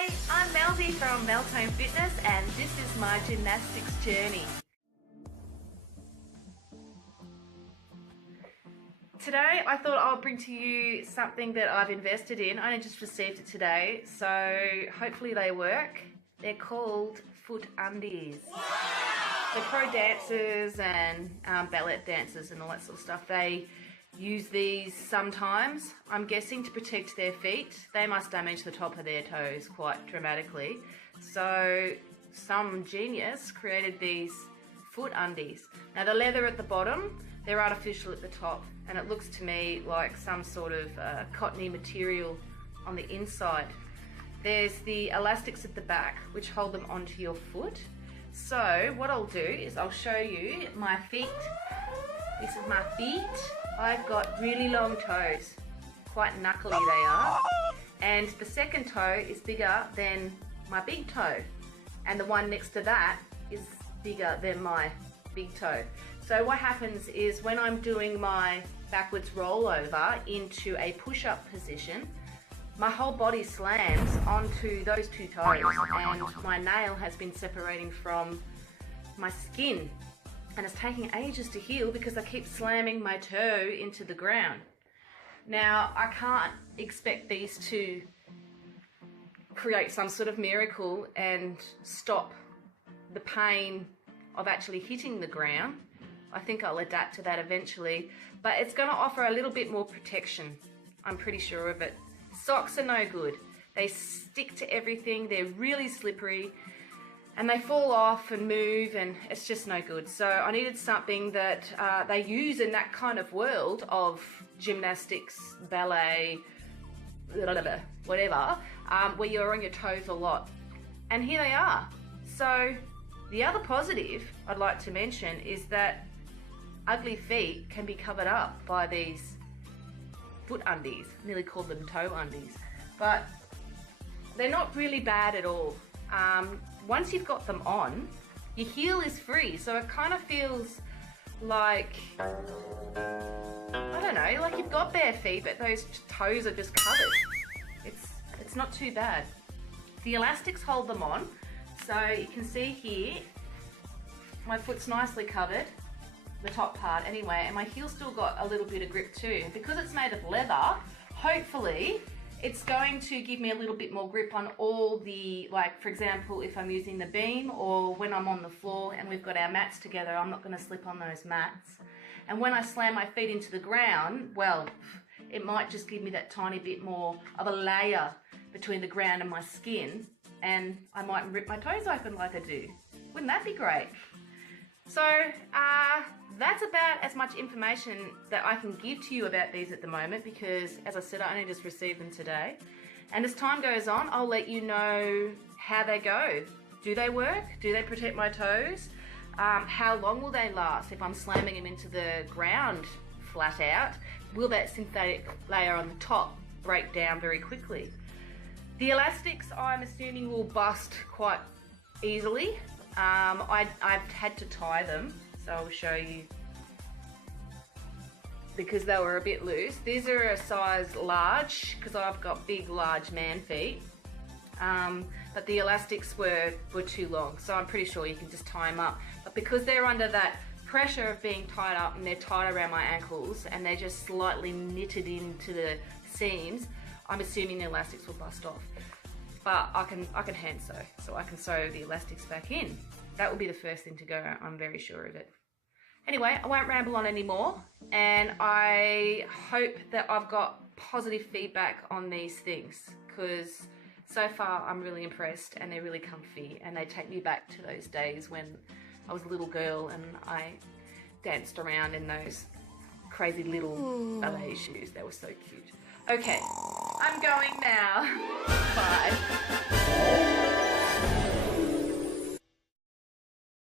Hi, I'm Melzy from Meltone Fitness and this is my gymnastics journey. Today I thought I'll bring to you something that I've invested in. I only just received it today, so hopefully they work. They're called foot undies. So pro dancers and ballet dancers and all that sort of stuff, they use these sometimes, I'm guessing, to protect their feet. They must damage the top of their toes quite dramatically. So some genius created these foot undies. Now the leather at the bottom, they're artificial at the top, and it looks to me like some sort of cottony material on the inside. There's the elastics at the back which hold them onto your foot. So what I'll do is I'll show you my feet. This is my feet. I've got really long toes, quite knuckly they are, and the second toe is bigger than my big toe, and the one next to that is bigger than my big toe. So what happens is when I'm doing my backwards rollover into a push-up position, my whole body slams onto those two toes, and my nail has been separating from my skin. And it's taking ages to heal because I keep slamming my toe into the ground. Now, I can't expect these to create some sort of miracle and stop the pain of actually hitting the ground. I think I'll adapt to that eventually, but it's going to offer a little bit more protection. I'm pretty sure of it. Socks are no good. They stick to everything. They're really slippery. And they fall off and move, and it's just no good. So I needed something that they use in that kind of world of gymnastics, ballet, whatever, where you're on your toes a lot. And here they are. So the other positive I'd like to mention is that ugly feet can be covered up by these foot undies. I nearly called them toe undies. But they're not really bad at all. Once you've got them on, your heel is free, so it kind of feels like, I don't know, like you've got bare feet, but those toes are just covered. It's not too bad. The elastics hold them on, so you can see here, my foot's nicely covered, the top part anyway, and my heel's still got a little bit of grip too. Because it's made of leather, hopefully, it's going to give me a little bit more grip on all the, like for example, if I'm using the beam or when I'm on the floor and we've got our mats together, I'm not going to slip on those mats. And when I slam my feet into the ground, well, it might just give me that tiny bit more of a layer between the ground and my skin, and I might rip my toes open like I do. Wouldn't that be great? So that's about as much information that I can give to you about these at the moment, because as I said, I only just received them today. And as time goes on, I'll let you know how they go. Do they work? Do they protect my toes? How long will they last if I'm slamming them into the ground flat out? Will that synthetic layer on the top break down very quickly? The elastics, I'm assuming, will bust quite easily. I've had to tie them, so I'll show you, because they were a bit loose. These are a size large because I've got big, large man feet, but the elastics were too long, so I'm pretty sure you can just tie them up. But because they're under that pressure of being tied up and they're tied around my ankles and they're just slightly knitted into the seams, I'm assuming the elastics will bust off. But I can hand sew, so I can sew the elastics back in. That will be the first thing to go, I'm very sure of it. Anyway, I won't ramble on anymore, and I hope that I've got positive feedback on these things, because so far I'm really impressed and they're really comfy, and they take me back to those days when I was a little girl and I danced around in those crazy little ballet shoes. They were so cute. Okay, I'm going now. Bye.